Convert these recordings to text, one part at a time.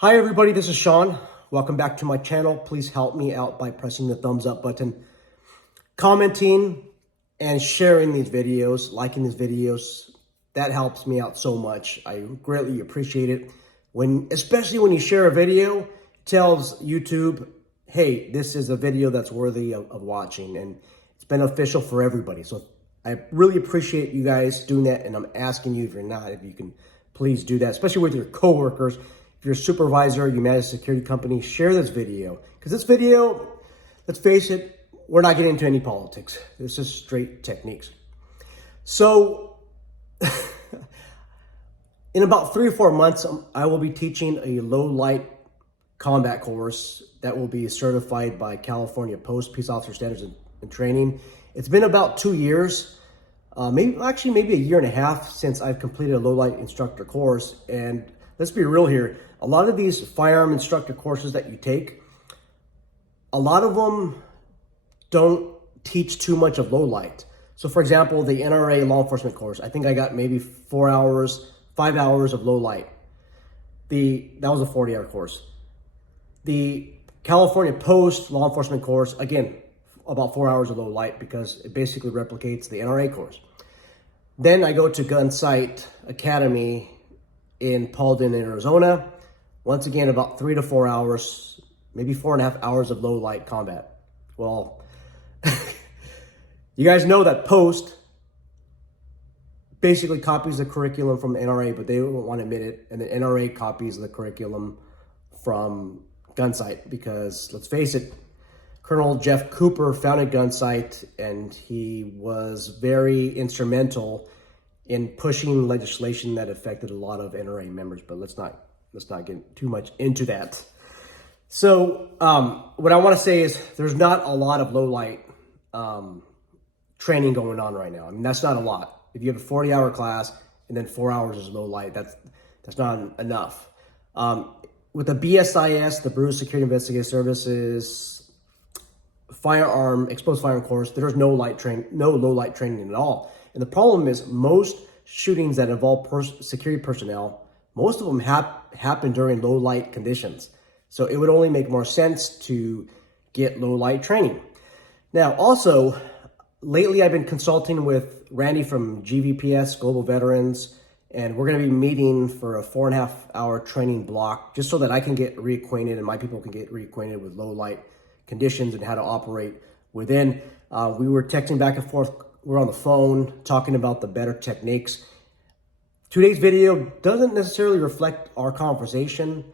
Hi everybody, this is Sean. Welcome back to my channel. Please help me out by pressing the thumbs up button, commenting, and sharing these videos, liking these videos. That helps me out so much. I greatly appreciate it. Especially when you share a video, it tells YouTube, hey, this is a video that's worthy of watching, and it's beneficial for everybody. So I really appreciate you guys doing that, and I'm asking you, if you're not, if you can please do that, especially with your coworkers. If you're a supervisor, you manage a security company, share this video. Because this video, let's face it, we're not getting into any politics. This is straight techniques. So, in about 3 or 4 months, I will be teaching a low light combat course that will be certified by California Post Peace Officer Standards and Training. It's been about 2 years, maybe a year and a half since I've completed a low light instructor course. And let's be real here. A lot of these firearm instructor courses that you take, a lot of them don't teach too much of low light. So for example, the NRA law enforcement course, I think I got maybe 5 hours of low light. That was a 40-hour course. The California Post law enforcement course, again, about 4 hours of low light because it basically replicates the NRA course. Then I go to Gun Sight Academy in Paulden, Arizona. Once again, about 3 to 4 hours, maybe 4.5 hours of low light combat. Well, you guys know that Post basically copies the curriculum from NRA, but they don't want to admit it. And the NRA copies the curriculum from Gun Sight because, let's face it, Colonel Jeff Cooper founded Gun Sight, and he was very instrumental in pushing legislation that affected a lot of NRA members, but let's not get too much into that. So what I want to say is there's not a lot of low light training going on right now. I mean, that's not a lot. If you have a 40-hour class and then 4 hours is low light, that's not enough. With the BSIS, the Bureau of Security Investigative Services Firearm Exposed Firearm course, there's no low light training at all. And the problem is most shootings that involve security personnel, most of them happen during low light conditions. So it would only make more sense to get low light training. Now, also, lately I've been consulting with Randy from GVPS, Global Veterans, and we're going to be meeting for a 4.5 hour training block just so that I can get reacquainted and my people can get reacquainted with low light conditions and how to operate within. We were texting back and forth. We're on the phone talking about the better techniques. Today's video doesn't necessarily reflect our conversation.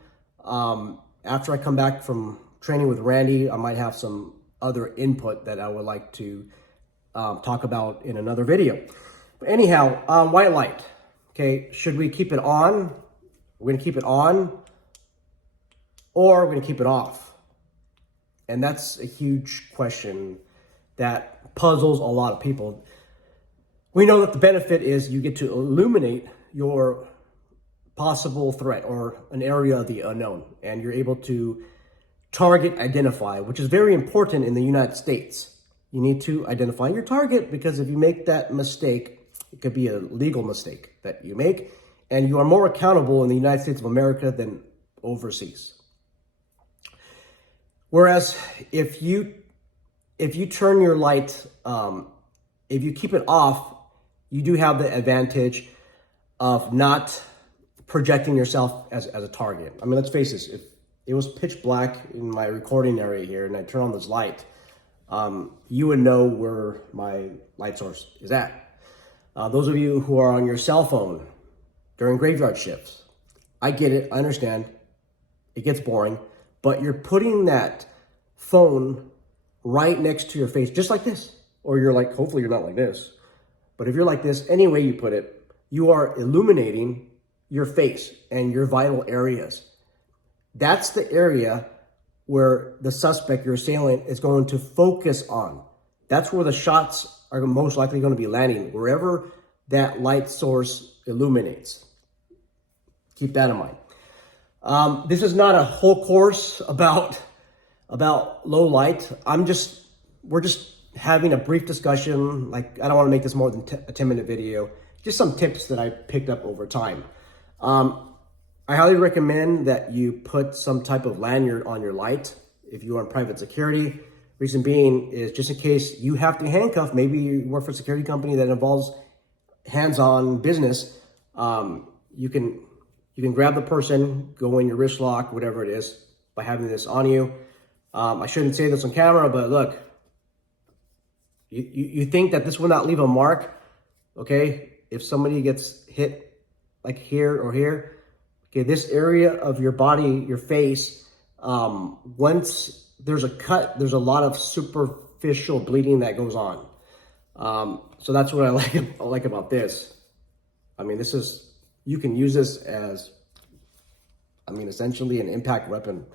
After I come back from training with Randy, I might have some other input that I would like to talk about in another video. But anyhow, white light. Okay, should we keep it on? We're going to keep it on, or we're going to keep it off. And that's a huge question that puzzles a lot of people. We know that the benefit is you get to illuminate your possible threat or an area of the unknown, and you're able to target identify, which is very important in the United States. You need to identify your target because if you make that mistake, it could be a legal mistake that you make, and you are more accountable in the United States of America than overseas. Whereas if you turn your light, if you keep it off, you do have the advantage of not projecting yourself as a target. I mean, let's face this, if it was pitch black in my recording area here and I turn on this light, you would know where my light source is at. Those of you who are on your cell phone during graveyard shifts, I get it, I understand, it gets boring, but you're putting that phone right next to your face, just like this. Or you're like, hopefully you're not like this. But if you're like this, any way you put it, you are illuminating your face and your vital areas. That's the area where the suspect, your assailant, is going to focus on. That's where the shots are most likely going to be landing, wherever that light source illuminates. Keep that in mind. This is not a whole course about low light. We're just having a brief discussion. Like, I don't want to make this more than a 10-minute video. Just some tips that I picked up over time. I highly recommend that you put some type of lanyard on your light if you are in private security. Reason being is just in case you have to handcuff, maybe you work for a security company that involves hands-on business, you can grab the person, go in your wrist lock, whatever it is, by having this on you. I shouldn't say this on camera, but look, you think that this will not leave a mark, okay? If somebody gets hit like here or here, okay, this area of your body, your face, once there's a cut, there's a lot of superficial bleeding that goes on. So that's what I like about this. I mean, you can use this as, essentially an impact weapon.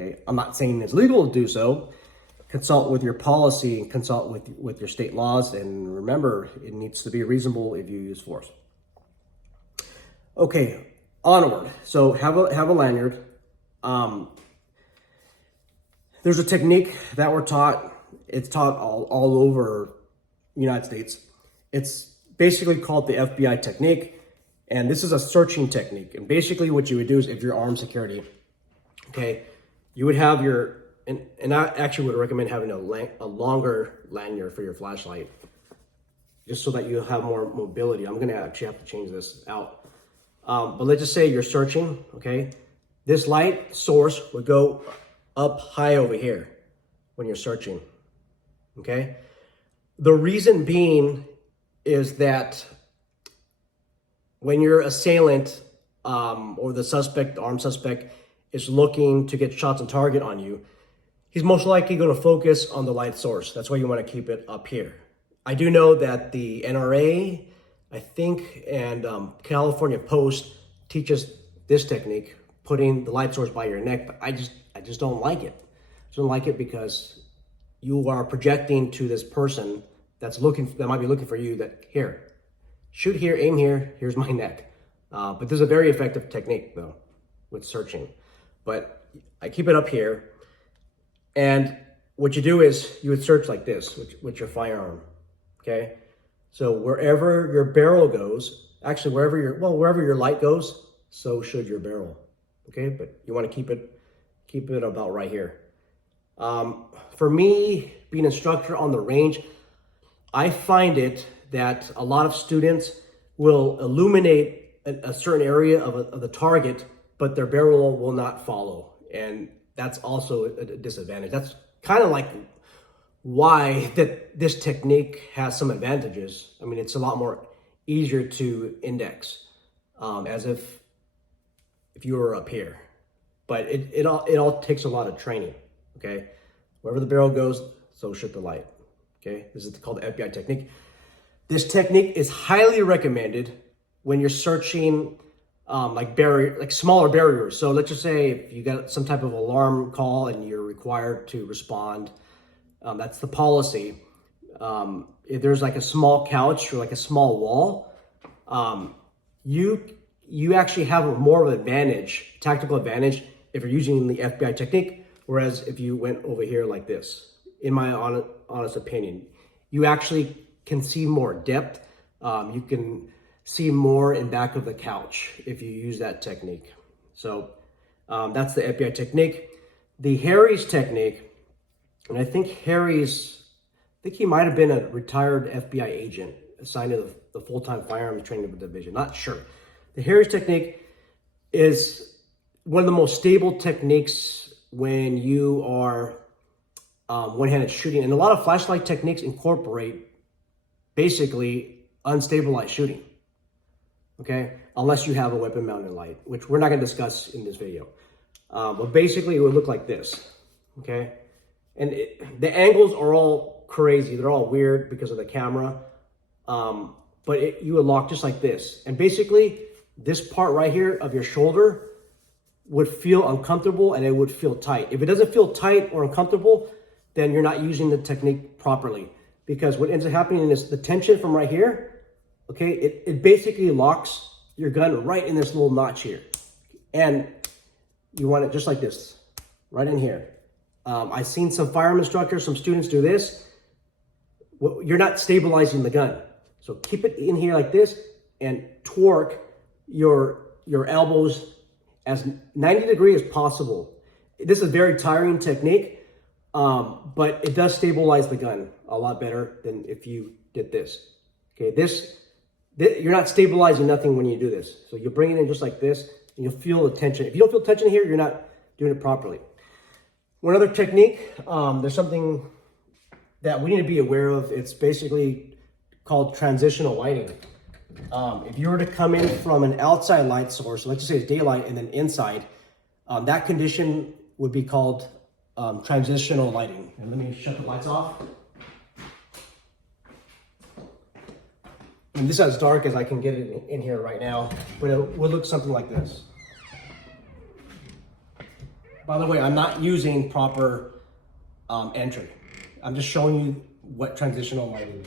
Okay, I'm not saying it's legal to do so. Consult with your policy and consult with your state laws, and remember, it needs to be reasonable if you use force. Okay, onward. So have a lanyard. There's a technique that we're taught. It's taught all over the United States. It's basically called the FBI technique, and this is a searching technique. And basically, what you would do is, if you're armed security, okay, you would have and I actually would recommend having a longer lanyard for your flashlight, just so that you have more mobility. I'm gonna actually have to change this out. But let's just say you're searching, okay? This light source would go up high over here when you're searching, okay? The reason being is that when your assailant or the armed suspect, is looking to get shots on target on you, he's most likely going to focus on the light source. That's why you want to keep it up here. I do know that the NRA, I think, and California Post teaches this technique, putting the light source by your neck, but I just don't like it. I don't like it because you are projecting to this person that might be looking for you, that here, shoot here, aim here, here's my neck. But this is a very effective technique though, with searching. But I keep it up here, and what you do is you would search like this with your firearm, okay? So wherever your barrel goes, actually wherever your light goes, so should your barrel, okay? But you want to keep it about right here. For me, being an instructor on the range, I find it that a lot of students will illuminate a certain area of the target, but their barrel will not follow. And that's also a disadvantage. That's kind of like why this technique has some advantages. I mean, it's a lot more easier to index, as if you were up here. But it all takes a lot of training, okay? Wherever the barrel goes, so should the light, okay? This is called the FBI technique. This technique is highly recommended when you're searching like smaller barriers. So let's just say if you got some type of alarm call and you're required to respond, that's the policy. If there's like a small couch or like a small wall, you actually have more of an advantage, tactical advantage, if you're using the FBI technique. Whereas if you went over here like this, in my honest opinion, you actually can see more depth. You can see more in back of the couch if you use that technique. So that's the FBI technique. The Harry's technique, and I think he might have been a retired FBI agent assigned to the full-time firearms training division, not sure. The Harry's technique is one of the most stable techniques when you are one-handed shooting. And a lot of flashlight techniques incorporate basically unstabilized shooting, okay? Unless you have a weapon mounted light, which we're not gonna discuss in this video. But basically it would look like this, okay? And the angles are all crazy. They're all weird because of the camera. But you would lock just like this. And basically this part right here of your shoulder would feel uncomfortable and it would feel tight. If it doesn't feel tight or uncomfortable, then you're not using the technique properly. Because what ends up happening is the tension from right here, okay, it basically locks your gun right in this little notch here. And you want it just like this, right in here. I've seen some firearm instructors, some students do this. Well, you're not stabilizing the gun. So keep it in here like this and torque your elbows as 90 degree as possible. This is a very tiring technique, but it does stabilize the gun a lot better than if you did this. Okay, this you're not stabilizing nothing when you do this. So you bring it in just like this, and you'll feel the tension. If you don't feel tension here, you're not doing it properly. One other technique, there's something that we need to be aware of. It's basically called transitional lighting. If you were to come in from an outside light source, let's just say it's daylight and then inside, that condition would be called transitional lighting. And let me shut the lights off. And this is as dark as I can get it in here right now, but it would look something like this. By the way, I'm not using proper entry. I'm just showing you what transitional lighting is.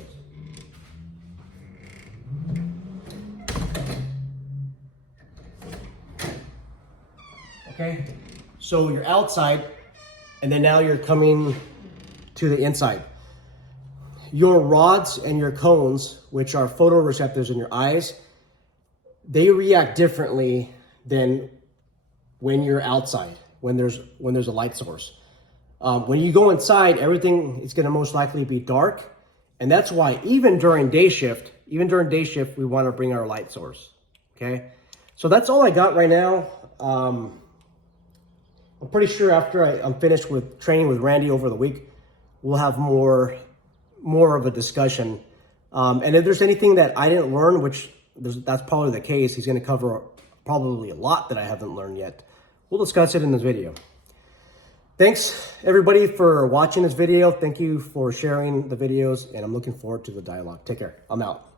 Okay, so you're outside, and then now you're coming to the inside. Your rods and your cones, which are photoreceptors in your eyes, they react differently than when you're outside, when there's a light source. When you go inside, everything is going to most likely be dark, and that's why even during day shift, we want to bring our light source. Okay, so that's all I got right now. I'm pretty sure after I'm finished with training with Randy over the week, we'll have more of a discussion. And if there's anything that I didn't learn, which that's probably the case, he's going to cover probably a lot that I haven't learned yet. We'll discuss it in this video. Thanks everybody for watching this video. Thank you for sharing the videos, and I'm looking forward to the dialogue. Take care. I'm out.